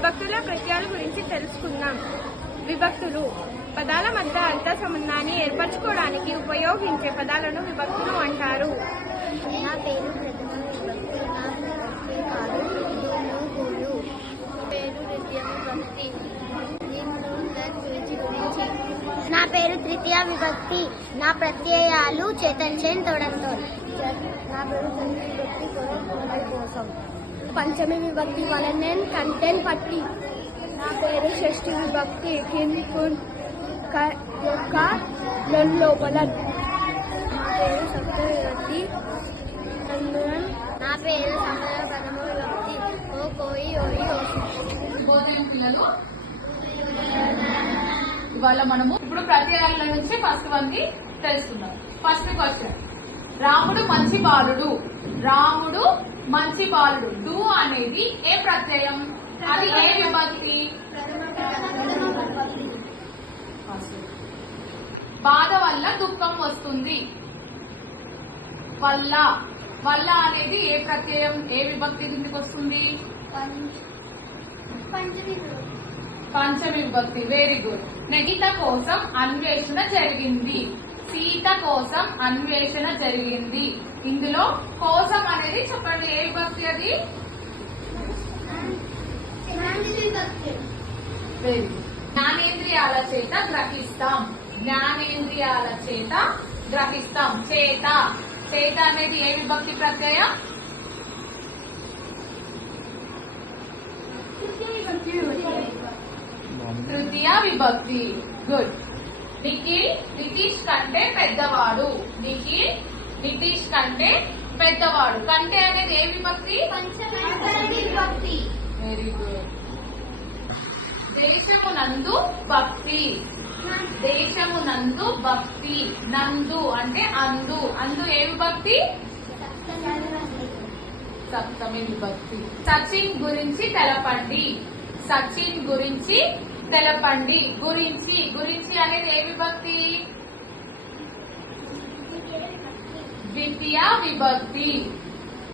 విభక్తుల ప్రత్యయాల గురించి తెలుసుకుందాం. విభక్తులు పదాల మధ్య అర్థ సంబంధాన్ని ఏర్పరచుకోవడానికి ఉపయోగించే పదాలను విభక్తులు అంటారు. నా పేరు ప్రథమ విభక్తి. నా కాదు నువ్వులు. పేరు ద్వితీయ విభక్తి. గురించి. నా పేరు తృతీయ విభక్తి. నా ప్రత్యయాలు చేతన్ తోడంతో. నా పేరు చంద్ర విభక్తి కోసం. పంచమి విభక్తి వలనన్ కంటెన్ పట్టి. నా పేరు షష్ఠి విభక్తి యొక్క లోపల. నా పేరు సప్త విభక్తి. నా పేరు సమయ పదమ విభక్తి. ఓ కోయి ఓయి పిల్లలు ఇవాళ మనము ఇప్పుడు ప్రత్యయాల నుంచి ఫస్ట్ వన్ది తెలుసుకుందాం. ఫస్ట్ క్వశ్చన్, రాముడు మంచి బాలుడు. రాముడు మంచి బాలుడు. డు అనేది ఏ ప్రత్యయం? అది ఏ విభక్తి? బాధ వల్ల దుఃఖం వస్తుంది. వల్ల వల్ల అనేది ఏ ప్రత్యయం, ఏ విభక్తి కిందకి వస్తుంది? పంచమి విభక్తి. Very good. నెగిత కోసం అన్వేషణ జరిగింది. సీత కోసం అన్వేషణ జరిగింది. ఇందులో కోసం అనేది చెప్పండి, ఏ విభక్తి అది? Very good. జ్ఞానేంద్రియాల చేత గ్రహిస్తాం. జ్ఞానేంద్రియాల చేత గ్రహిస్తాం. చేత చేత అనేది ఏ విభక్తి ప్రత్యయం? తృతీయ విభక్తి. గుడ్. నిఖిల్ నితీష్ కంటే పెద్దవాడు. నిఖిల్ నితీష్ కంటే పెద్దవాడు. కంటే అనేది ఏ విభక్తి? విభక్తి. Very good. దేశమునందు భక్తి. దేశమునందు భక్తి. నందు అంటే అందు. అందు ఏ విభక్తి? సప్తమి విభక్తి. సచిన్ గురించి తెలపండి. సచిన్ గురించి తెలపండి. గురించి గురించి అనేది ఏ విభక్తి? ద్వితీయ విభక్తి.